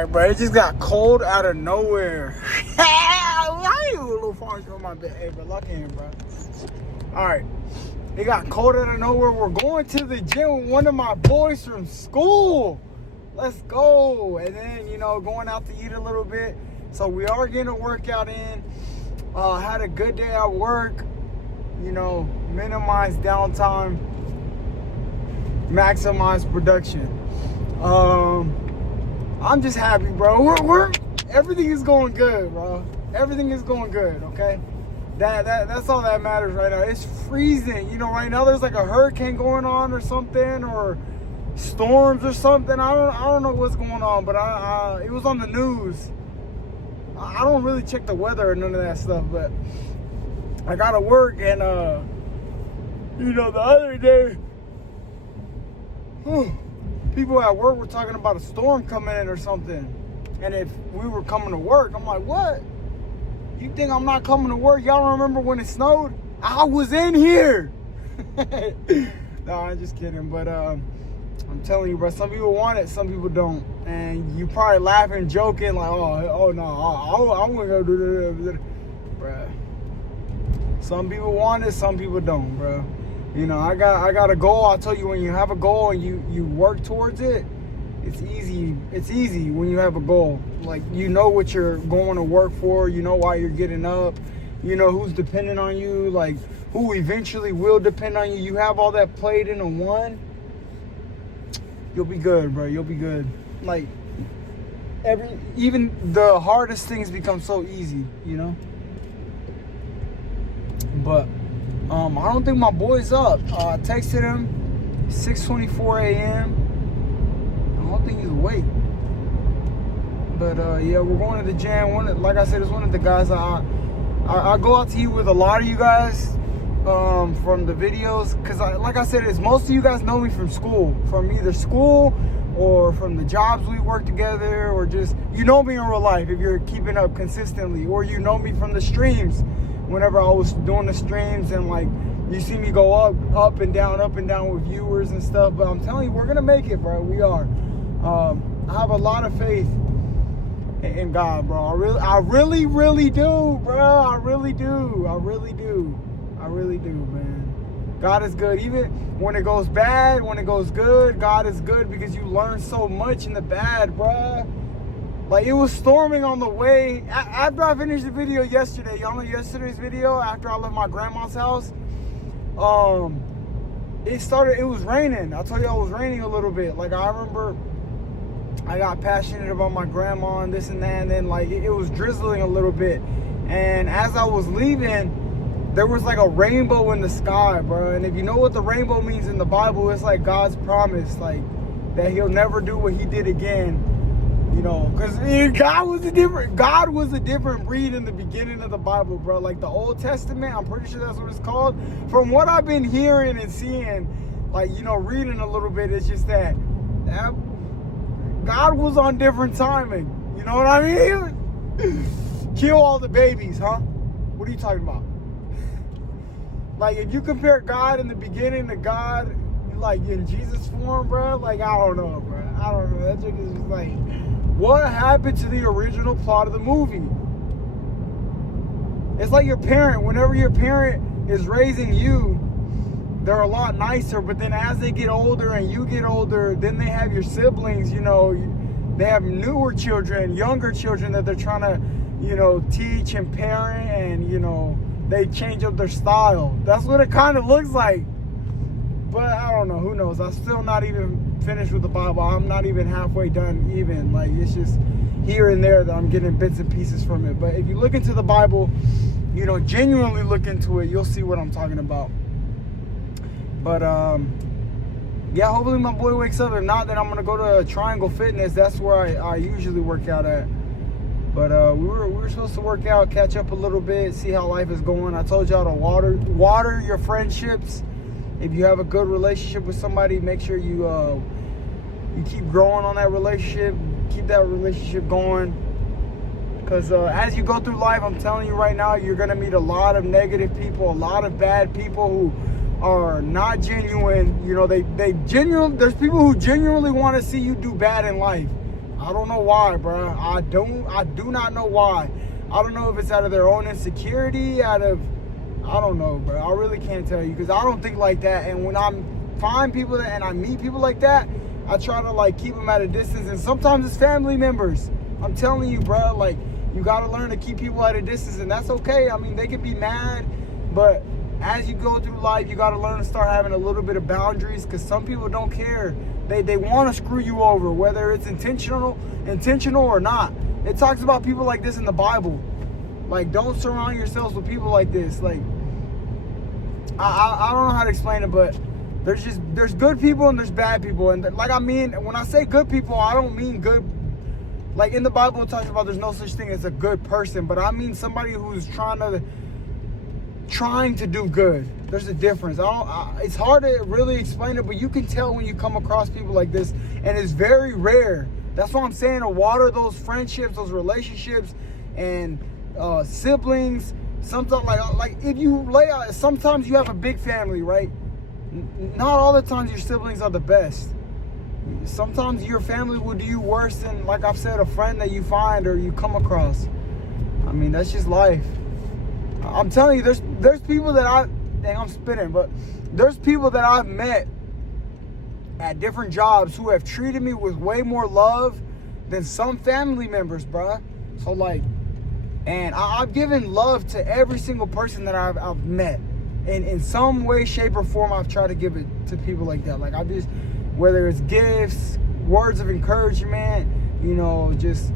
Alright, bro, it just got cold out of nowhere. I ain't a little far from my bed. Hey, bro, lock in, bro. Alright, it got cold out of nowhere. We're going to the gym with one of my boys from school. Let's go. And then, going out to eat a little bit. So we are getting a workout in. Had a good day at work. Minimize downtime. Maximize production. I'm just happy, bro. Everything is going good, bro. Everything is going good, okay? That's all that matters right now. It's freezing. Right now there's like a hurricane going on or something, or storms or something. I don't know what's going on, but it was on the news. I don't really check the weather or none of that stuff, but I gotta work, and the other day, people at work were talking about a storm coming in or something. And if we were coming to work, I'm like, what? You think I'm not coming to work? Y'all remember when it snowed? I was in here. No, I'm just kidding. But I'm telling you, bro, some people want it, some people don't. And you probably laughing, joking, like, oh no, I wouldn't go do that. Bruh. Some people want it, some people don't, bro. I got a goal. I'll tell you, when you have a goal and you work towards it, it's easy. It's easy when you have a goal. Like, what you're going to work for. You know why you're getting up. Who's depending on you. Like, who eventually will depend on you. You have all that played into one. You'll be good, bro. You'll be good. Like, even the hardest things become so easy, But I don't think my boy's up. I texted him 6:24 a.m. I don't think he's awake. But yeah, we're going to the gym. Like I said, it's one of the guys I go out to eat with a lot of you guys from the videos. Because like I said, most of you guys know me from school. From either school or from the jobs we work together, or just, me in real life if you're keeping up consistently. Or me from the streams. Whenever I was doing the streams, and like you see me go up and down with viewers and stuff. But I'm telling you, we're gonna make it, bro. We are. I have a lot of faith in God, bro. I really do, bro. I really do, man. God is good. Even when it goes bad, when it goes good, God is good, because you learn so much in the bad, bro. Like, it was storming on the way. After I finished the video yesterday, y'all know yesterday's video, after I left my grandma's house, it was raining. I told you it was raining a little bit. Like, I remember I got passionate about my grandma and this and that, and then, like, it was drizzling a little bit. And as I was leaving, there was, like, a rainbow in the sky, bro. And if you know what the rainbow means in the Bible, it's, like, God's promise, like, that he'll never do what he did again. Because God was a different breed in the beginning of the Bible, bro. Like the Old Testament, I'm pretty sure that's what it's called. From what I've been hearing and seeing, like, reading a little bit, it's just that God was on different timing. You know what I mean? Kill all the babies, huh? What are you talking about? Like, if you compare God in the beginning to God, like, in Jesus form, bro, like, I don't know, bro. I don't know. That shit is just like, what happened to the original plot of the movie? It's like your parent. Whenever your parent is raising you, they're a lot nicer. But then as they get older and you get older, then they have your siblings, they have newer children, younger children that they're trying to, teach and parent, and, they change up their style. That's what it kind of looks like. But I don't know. Who knows? I'm still not even finished with the Bible. I'm not even halfway done even. Like, it's just here and there that I'm getting bits and pieces from it. But if you look into the Bible, genuinely look into it, you'll see what I'm talking about. But yeah, hopefully my boy wakes up. If not, then I'm gonna go to Triangle Fitness. That's where I usually work out at. But we were supposed to work out, catch up a little bit, see how life is going. I told y'all to water your friendships. If you have a good relationship with somebody, make sure you keep growing on that relationship. Keep that relationship going. Because as you go through life, I'm telling you right now, you're going to meet a lot of negative people, a lot of bad people who are not genuine. There's people who genuinely want to see you do bad in life. I don't know why, bro. I do not know why. I don't know if it's out of their own insecurity, I don't know, bro. I really can't tell you, because I don't think like that. And when I find people and I meet people like that, I try to like keep them at a distance. And sometimes it's family members. I'm telling you, bro, like, you got to learn to keep people at a distance, and that's okay. I mean, they can be mad, but as you go through life, you got to learn to start having a little bit of boundaries, because some people don't care. They want to screw you over, whether it's intentional or not. It talks about people like this in the Bible. Like, don't surround yourselves with people like this. Like, I don't know how to explain it, but there's good people and there's bad people. And like, I mean, when I say good people, I don't mean good. Like, in the Bible, it talks about there's no such thing as a good person, but I mean somebody who's trying to do good. There's a difference. It's hard to really explain it, but you can tell when you come across people like this, and it's very rare. That's why I'm saying to water those friendships, those relationships, and siblings. Sometimes, like if you lay out, sometimes you have a big family, right? Not all the times your siblings are the best. Sometimes your family will do you worse than, like I've said, a friend that you find or you come across. I mean, that's just life. I'm telling you, there's people that I'm spinning, but there's people that I've met at different jobs who have treated me with way more love than some family members, bruh. So like, and I've given love to every single person that I've met. And in some way, shape, or form, I've tried to give it to people like that. Like, whether it's gifts, words of encouragement, you know, just,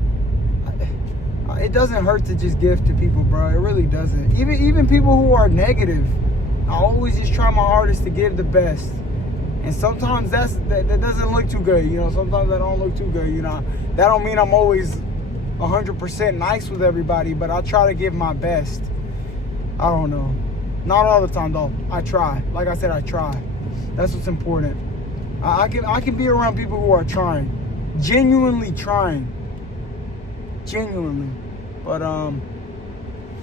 it doesn't hurt to just give to people, bro. It really doesn't. Even people who are negative, I always just try my hardest to give the best. And sometimes that doesn't look too good, you know. Sometimes that don't look too good, you know. That don't mean I'm always 100% nice with everybody, but I try to give my best. I don't know. Not all the time, though. I try. Like I said, I try. That's what's important. I can be around people who are trying. Genuinely trying. Genuinely. But I'm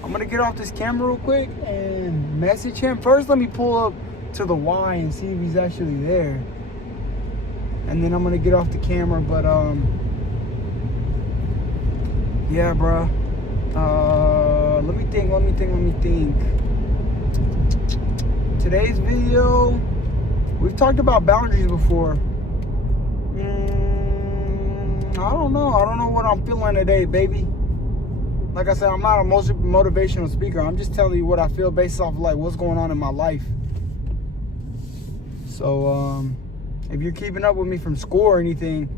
gonna get off this camera real quick and message him. First, let me pull up to the Y and see if he's actually there. And then I'm gonna get off the camera. But yeah, bro. Let me think. Today's video, we've talked about boundaries before. I don't know what I'm feeling today, baby. Like I said, I'm not a motivational speaker. I'm just telling you what I feel based off of like what's going on in my life. So if you're keeping up with me from school or anything,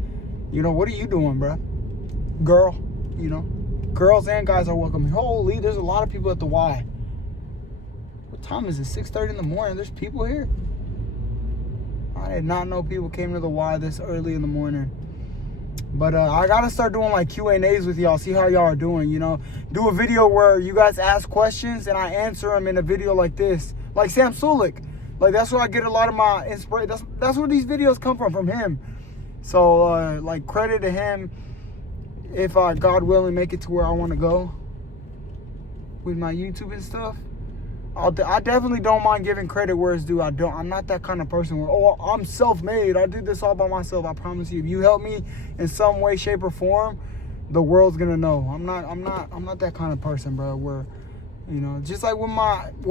you know, what are you doing, bro? Girl, you know, girls and guys are welcome. Holy, there's a lot of people at the Y. What time is it? 6:30 in the morning. There's people here. I did not know people came to the Y this early in the morning. But I gotta start doing like Q&As with y'all, see how y'all are doing, you know. Do a video where you guys ask questions and I answer them in a video like this. Like Sam Sulek. Like, that's where I get a lot of my inspiration. That's where these videos come from him. So like, credit to him if I, God willing, make it to where I want to go with my YouTube and stuff. I definitely don't mind giving credit where it's due. I'm not that kind of person where, oh, I'm self-made. I did this all by myself. I promise you. If you help me in some way, shape, or form, the world's gonna know. I'm not that kind of person, bro. Where, you know, just like with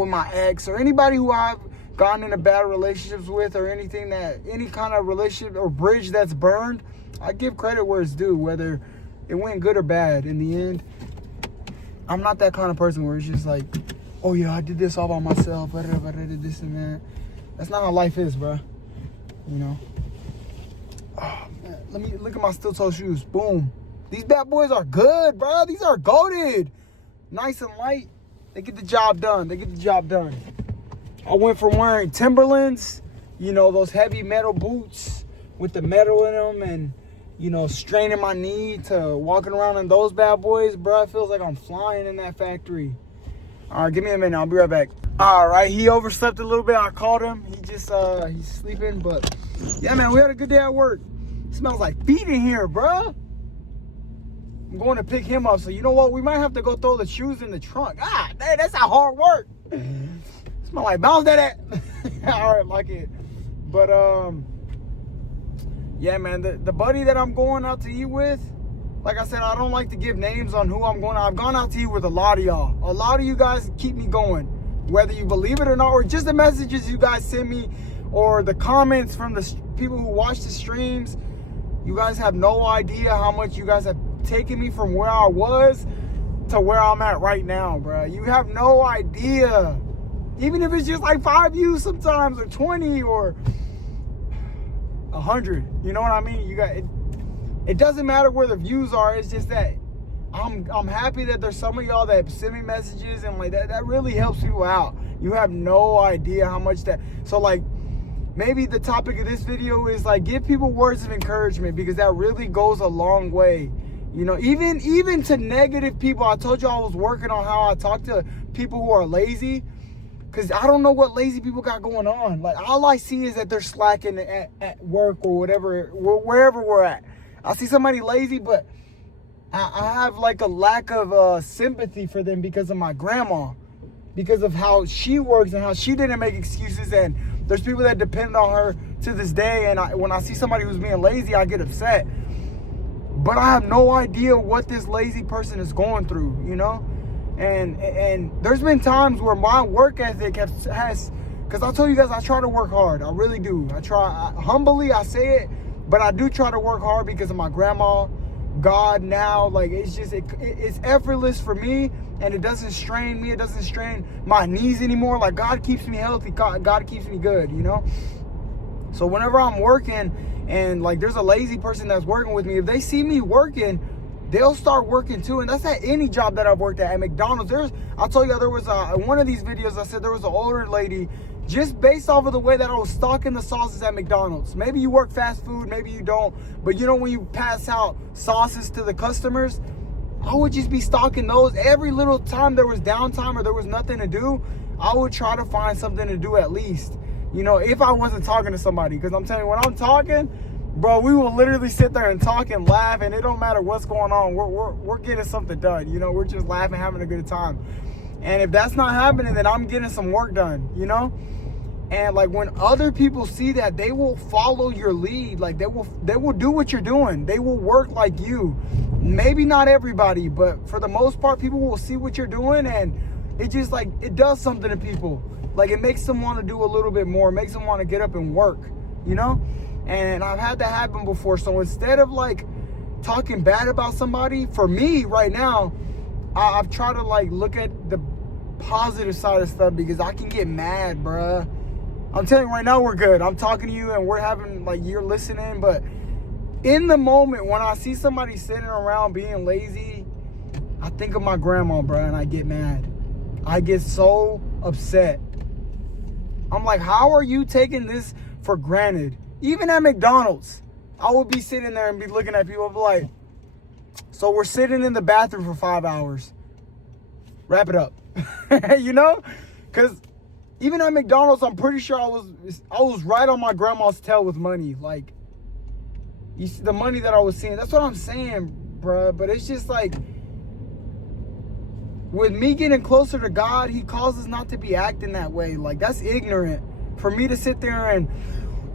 my ex or anybody who I've gotten into bad relationships with or any kind of relationship or bridge that's burned, I give credit where it's due, whether it went good or bad. In the end, I'm not that kind of person where it's just like, oh yeah, I did this all by myself, I did this and that. That's not how life is, bro. You know. Oh, man. Let me look at my steel toe shoes. Boom. These bad boys are good, bro. These are goated. Nice and light. They get the job done. I went from wearing Timberlands, you know, those heavy metal boots with the metal in them and, you know, straining my knee, to walking around in those bad boys, bro. It feels like I'm flying in that factory. All right, give me a minute. I'll be right back. All right, he overslept a little bit. I called him. He just, he's sleeping. But, yeah, man, we had a good day at work. It smells like feet in here, bro. I'm going to pick him up. So, you know what? We might have to go throw the shoes in the trunk. Ah, dang, that's how hard work. Smell like bounce that. All right, like it. But, yeah, man, the buddy that I'm going out to eat with, like I said, I don't like to give names on who I'm going to. I've gone out to you with a lot of y'all. A lot of you guys keep me going, whether you believe it or not, or just the messages you guys send me, or the comments from the people who watch the streams. You guys have no idea how much you guys have taken me from where I was to where I'm at right now, bro. You have no idea. Even if it's just like 5 views sometimes, or 20, or 100. You know what I mean? You got it. It doesn't matter where the views are. It's just that I'm happy that there's some of y'all that send me messages, and like that really helps people out. You have no idea how much that. So like, maybe the topic of this video is like, give people words of encouragement, because that really goes a long way. You know, even to negative people. I told you I was working on how I talk to people who are lazy, because I don't know what lazy people got going on. Like, all I see is that they're slacking at work or whatever, wherever we're at. I see somebody lazy, but I have like a lack of sympathy for them because of my grandma, because of how she works and how she didn't make excuses. And there's people that depend on her to this day. And when I see somebody who's being lazy, I get upset. But I have no idea what this lazy person is going through, you know? And there's been times where my work ethic has, because I told you guys I try to work hard. I really do. Humbly, I say it, but I do try to work hard because of my grandma. God now, like, it's just, it's effortless for me, and it doesn't strain me. It doesn't strain my knees anymore. Like, God keeps me healthy. God keeps me good, you know? So whenever I'm working and like there's a lazy person that's working with me, if they see me working, they'll start working too. And that's at any job that I've worked at McDonald's. I'll tell you, there was one of these videos, I said there was an older lady, just based off of the way that I was stocking the sauces at McDonald's. Maybe you work fast food, maybe you don't. But you know, when you pass out sauces to the customers, I would just be stocking those. Every little time there was downtime or there was nothing to do, I would try to find something to do at least. You know, if I wasn't talking to somebody. Because I'm telling you, when I'm talking, bro, we will literally sit there and talk and laugh, and it don't matter what's going on. We're getting something done. You know, we're just laughing, having a good time. And if that's not happening, then I'm getting some work done, you know? And like, when other people see that, they will follow your lead. Like, they will do what you're doing. They will work like you. Maybe not everybody, but for the most part, people will see what you're doing, and it just like, it does something to people. Like, it makes them want to do a little bit more. It makes them want to get up and work, you know? And I've had that happen before. So instead of like talking bad about somebody, for me right now, I've tried to like look at the positive side of stuff, because I can get mad, bruh. I'm telling you right now, we're good. I'm talking to you and we're having, like, you're listening. But in the moment, when I see somebody sitting around being lazy, I think of my grandma, bruh, and I get mad. I get so upset. I'm like, how are you taking this for granted? Even at McDonald's, I would be sitting there and be looking at people, I'd be like, so we're sitting in the bathroom for 5 hours. Wrap it up. You know? Because even at McDonald's, I'm pretty sure I was right on my grandma's tail with money. Like, you see the money that I was seeing. That's what I'm saying, bruh. But it's just like, with me getting closer to God, he calls us not to be acting that way. Like, that's ignorant. For me to sit there and,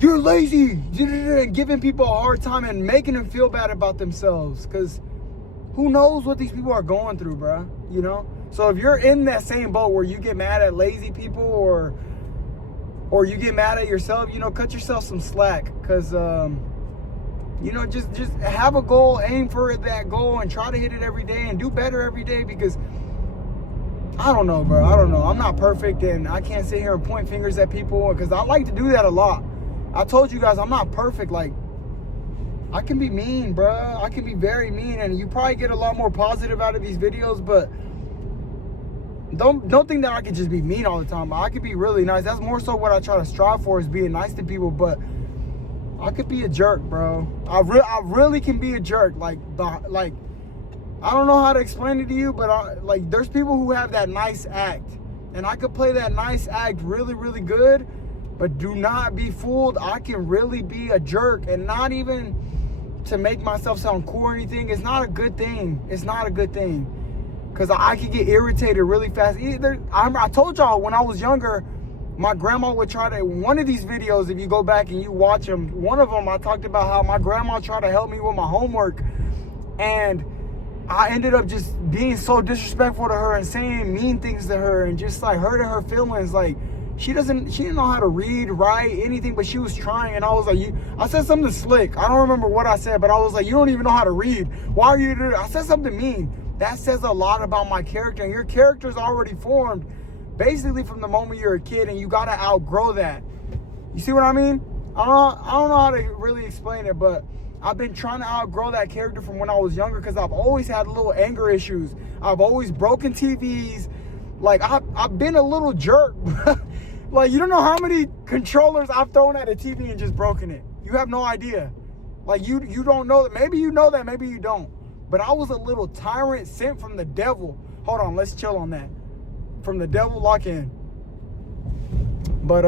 you're lazy, and giving people a hard time and making them feel bad about themselves. Because who knows what these people are going through, bruh. You know? So if you're in that same boat where you get mad at lazy people, or you get mad at yourself, you know, cut yourself some slack. Because, you know, just have a goal, aim for that goal, and try to hit it every day and do better every day. Because I don't know, bro. I don't know. I'm not perfect, and I can't sit here and point fingers at people, because I like to do that a lot. I told you guys I'm not perfect. Like, I can be mean, bro. I can be very mean, and you probably get a lot more positive out of these videos, but don't think that I can just be mean all the time. I could be really nice. That's more so what I try to strive for, is being nice to people, but I could be a jerk, bro. I really can be a jerk. Like, I don't know how to explain it to you, but like, there's people who have that nice act, and I could play that nice act really, really good, but do not be fooled. I can really be a jerk, and not even to make myself sound cool or anything. It's not a good thing. It's not a good thing, because I could get irritated really fast. I told y'all when I was younger, my grandma would try to, one of these videos, if you go back and you watch them, one of them I talked about how my grandma tried to help me with my homework. And I ended up just being so disrespectful to her and saying mean things to her and just like hurting her feelings. Like, she didn't know how to read, write, anything, but she was trying. And I was like, I said something slick. I don't remember what I said, but I was like, you don't even know how to read. Why are you doing it? I said something mean. That says a lot about my character. And your character's already formed basically from the moment you're a kid, and you got to outgrow that. You see what I mean? I don't know how to really explain it, but I've been trying to outgrow that character from when I was younger, because I've always had little anger issues. I've always broken TVs. Like, I've been a little jerk. Like, you don't know how many controllers I've thrown at a TV and just broken it. You have no idea. Like, you don't know that. Maybe you know that, maybe you don't. But I was a little tyrant sent from the devil. Hold on, let's chill on that. From the devil, lock in. But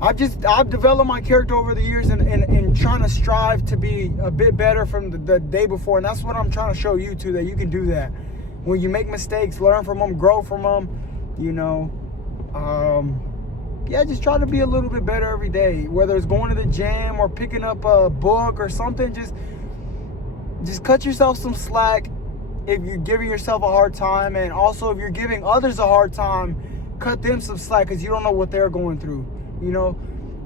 I've developed my character over the years and trying to strive to be a bit better from the day before. And that's what I'm trying to show you too, that you can do that. When you make mistakes, learn from them, grow from them, you know. Yeah, just try to be a little bit better every day. Whether it's going to the gym or picking up a book or something, just cut yourself some slack if you're giving yourself a hard time. And also, if you're giving others a hard time, cut them some slack, because you don't know what they're going through. You know,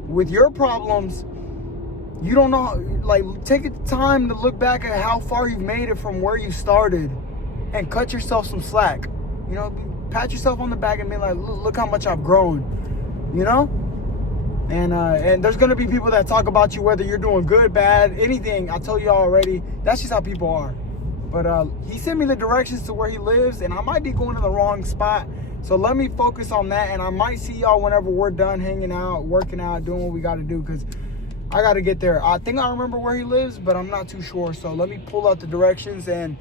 with your problems, you don't know, like, take the time to look back at how far you've made it from where you started and cut yourself some slack. You know, pat yourself on the back and be like, look how much I've grown, you know? And there's going to be people that talk about you, whether you're doing good, bad, anything. I told you already, that's just how people are. But he sent me the directions to where he lives, and I might be going to the wrong spot. So let me focus on that, and I might see y'all whenever we're done hanging out, working out, doing what we got to do, because I got to get there. I think I remember where he lives, but I'm not too sure. So let me pull out the directions, and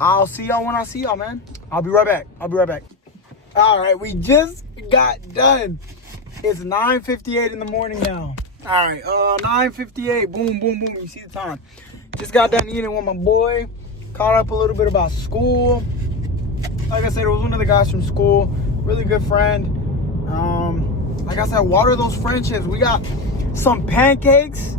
I'll see y'all when I see y'all, man. I'll be right back. All right, we just got done. It's 9:58 in the morning now. All right, 9:58. Boom, boom, boom. You see the time. Just got done eating with my boy. Caught up a little bit about school. Like I said, it was one of the guys from school. Really good friend. Like I said, water those friendships. We got some pancakes.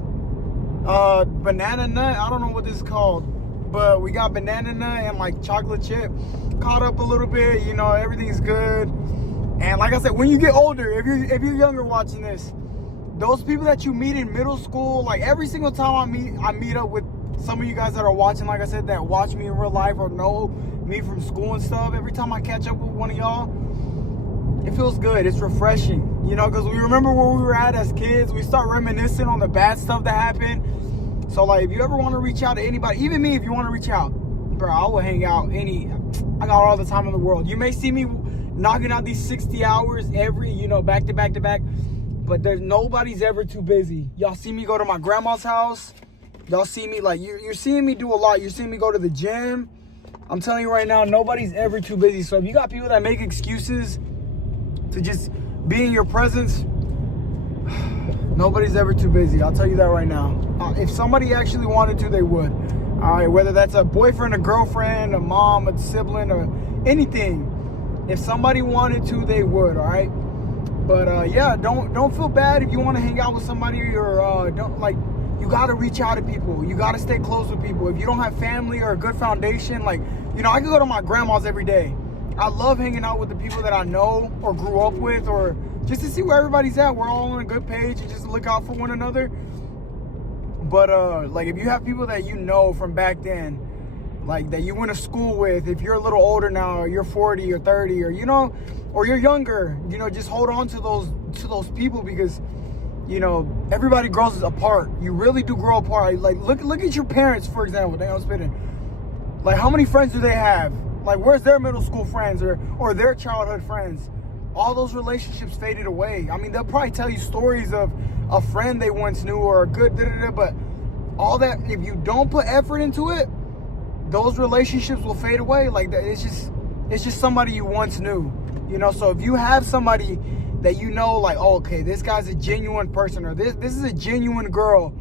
Banana nut. I don't know what this is called. But we got banana nut and like chocolate chip. Caught up a little bit. You know, everything's good. And like I said, when you get older, if you're younger watching this, those people that you meet in middle school, like every single time I meet up with some of you guys that are watching, like I said, that watch me in real life or know me from school and stuff, every time I catch up with one of y'all, it feels good. It's refreshing, you know, because we remember where we were at as kids. We start reminiscing on the bad stuff that happened. So, like, if you ever want to reach out to anybody, even me, if you want to reach out, bro, I will hang out I got all the time in the world. You may see me knocking out these 60 hours every, you know, back to back to back, but nobody's ever too busy. Y'all see me go to my grandma's house. Y'all see me, like, you're seeing me do a lot. You're seeing me go to the gym. I'm telling you right now, nobody's ever too busy. So if you got people that make excuses to just be in your presence, nobody's ever too busy. I'll tell you that right now. If somebody actually wanted to, they would. All right, whether that's a boyfriend, a girlfriend, a mom, a sibling, or anything. If somebody wanted to, they would, all right? But yeah, don't feel bad if you want to hang out with somebody, or you got to reach out to people. You got to stay close with people. If you don't have family or a good foundation, like, you know, I can go to my grandma's every day. I love hanging out with the people that I know or grew up with, or just to see where everybody's at. We're all on a good page and just look out for one another. But like, if you have people that you know from back then, like that you went to school with, if you're a little older now, or you're 40 or 30, or, you know, or you're younger, you know, just hold on to those people, because, you know, everybody grows apart. You really do grow apart. Like, look at your parents, for example. Dang, I'm spitting. Like, how many friends do they have? Like, where's their middle school friends or their childhood friends? All those relationships faded away. I mean, they'll probably tell you stories of a friend they once knew or a good but all that, if you don't put effort into it, those relationships will fade away. Like, it's just somebody you once knew, you know. So if you have somebody that you know, like, oh, okay, this guy's a genuine person, or this is a genuine girl,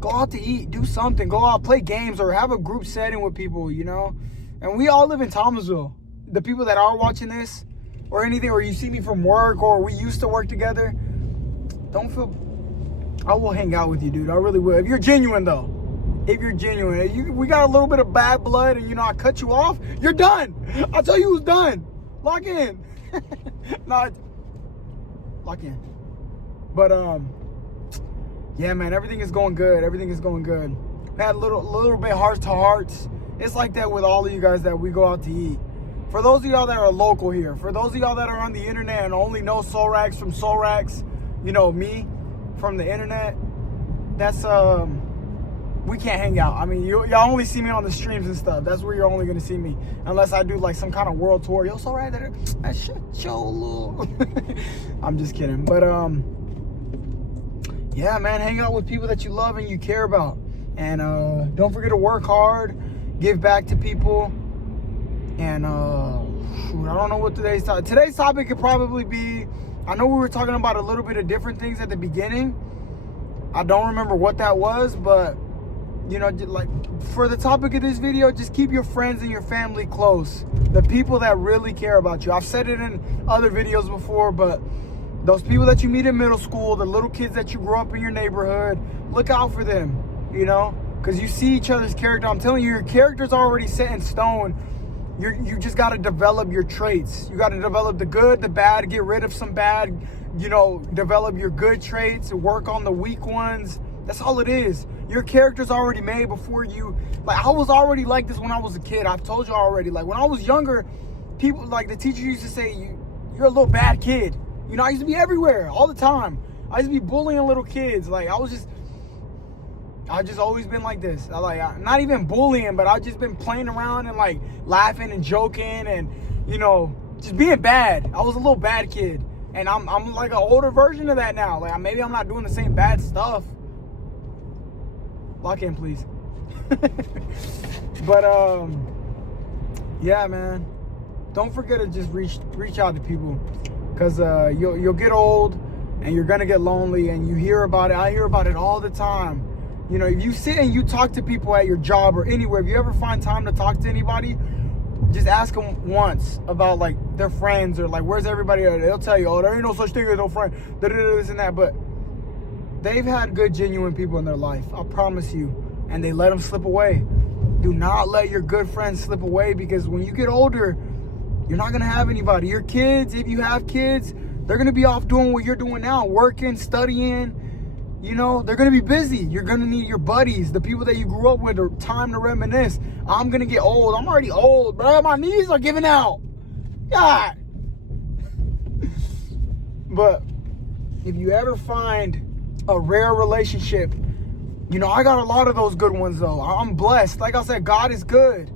go out to eat, do something, go out, play games, or have a group setting with people, you know. And we all live in Thomasville. The people that are watching this or anything, or you see me from work, or we used to work together, don't feel, I will hang out with you, dude. I really will. If you're genuine, though. if you're genuine. We got a little bit of bad blood and, you know, I cut you off, you're done. I'll tell you who's done. Lock in. Lock in. But, yeah, man, everything is going good. Everything is going good. We had a little bit heart-to-hearts. It's like that with all of you guys that we go out to eat. For those of y'all that are local here, for those of y'all that are on the internet and only know Solrax from Solrax, you know, me from the internet, that's, we can't hang out. I mean, y'all only see me on the streams and stuff. That's where you're only going to see me. Unless I do, like, some kind of world tour. Yo, Solrax, that shit, yo, I'm just kidding. But, yeah, man, hang out with people that you love and you care about. And don't forget to work hard, give back to people. And shoot, I don't know what today's topic could probably be. I know we were talking about a little bit of different things at the beginning. I don't remember what that was, but you know, like for the topic of this video, just keep your friends and your family close. The people that really care about you. I've said it in other videos before, but those people that you meet in middle school, the little kids that you grow up in your neighborhood, look out for them, you know, because you see each other's character. I'm telling you, your character's already set in stone. You just got to develop your traits. You got to develop the good, the bad, get rid of some bad, you know, develop your good traits, work on the weak ones. That's all it is. Your character's already made before you. Like, I was already like this when I was a kid. I've told you already. Like, when I was younger, people, like, the teacher used to say, you're a little bad kid. You know, I used to be everywhere all the time. I used to be bullying little kids. Like, I've just always been like this. Not even bullying, but I've just been playing around and, like, laughing and joking and, you know, just being bad. I was a little bad kid. And I'm like an older version of that now. Like, maybe I'm not doing the same bad stuff. Lock in, please. But, yeah, man. Don't forget to just reach out to people. Because you'll get old and you're going to get lonely and you hear about it. I hear about it all the time. You know, if you sit and you talk to people at your job or anywhere, if you ever find time to talk to anybody, just ask them once about, like, their friends or, like, where's everybody at? They'll tell you, oh, there ain't no such thing as no friend, this and that. But they've had good, genuine people in their life, I promise you, and they let them slip away. Do not let your good friends slip away, because when you get older, you're not going to have anybody. Your kids, if you have kids, they're going to be off doing what you're doing now, working, studying. You know, they're going to be busy. You're going to need your buddies, the people that you grew up with, or time to reminisce. I'm going to get old. I'm already old, bro. My knees are giving out. God. But if you ever find a rare relationship, you know, I got a lot of those good ones, though. I'm blessed. Like I said, God is good.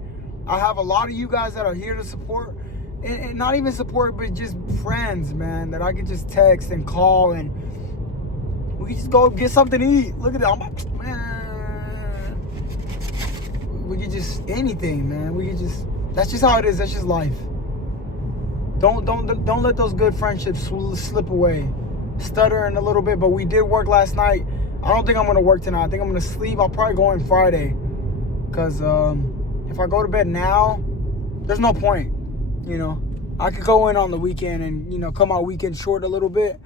I have a lot of you guys that are here to support, and not even support, but just friends, man, that I can just text and call, and we can just go get something to eat. Look at that, man. We could just anything, man. We could just. That's just how it is. That's just life. Don't let those good friendships slip away. Stuttering a little bit, but we did work last night. I don't think I'm gonna work tonight. I think I'm gonna sleep. I'll probably go in Friday, cause if I go to bed now, there's no point. You know, I could go in on the weekend and, you know, come out weekend short a little bit.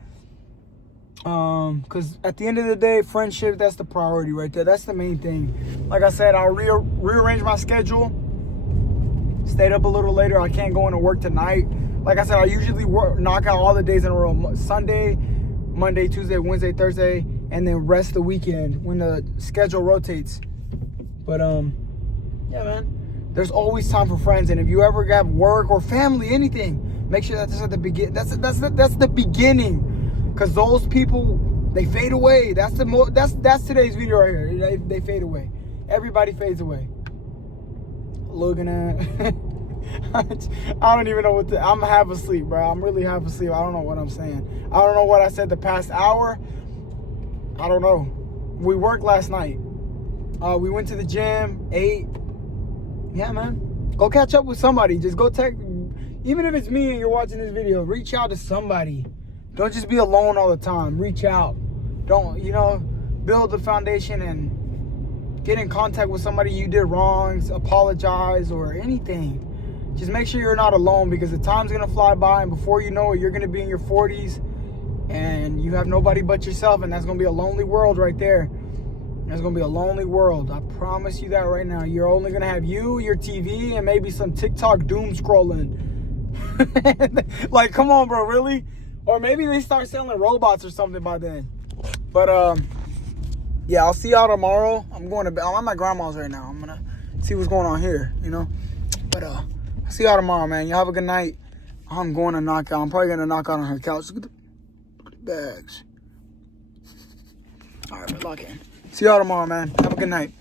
Cause at the end of the day, friendship, that's the priority right there. That's the main thing. Like I said, I'll rearrange my schedule. Stayed up a little later. I can't go into work tonight. Like I said, I usually knock out all the days in a row. Sunday, Monday, Tuesday, Wednesday, Thursday, and then rest the weekend when the schedule rotates. But yeah, man. There's always time for friends, and if you ever have work or family, anything, make sure that's at the beginning. That's the beginning, because those people, they fade away. That's today's video right here. They fade away. Everybody fades away. Looking at. I don't even know what I'm half asleep, bro. I'm really half asleep. I don't know what I'm saying. I don't know what I said the past hour. I don't know. We worked last night. We went to the gym, ate. Yeah, man. Go catch up with somebody. Just go text. Even if it's me and you're watching this video, reach out to somebody. Don't just be alone all the time. Reach out. Don't, you know, build the foundation and get in contact with somebody you did wrongs, apologize, or anything. Just make sure you're not alone, because the time's going to fly by, and before you know it, you're going to be in your 40s and you have nobody but yourself, and that's going to be a lonely world right there. It's gonna be a lonely world. I promise you that right now. You're only gonna have you, your TV, and maybe some TikTok doom scrolling. Like, come on, bro, really? Or maybe they start selling robots or something by then. But yeah, I'll see y'all tomorrow. I'm at my grandma's right now. I'm gonna see what's going on here, you know. But I'll see y'all tomorrow, man. Y'all have a good night. I'm going to knock out. I'm probably gonna knock out on her couch. Look at the bags. All right, we're locking. See y'all tomorrow, man. Have a good night.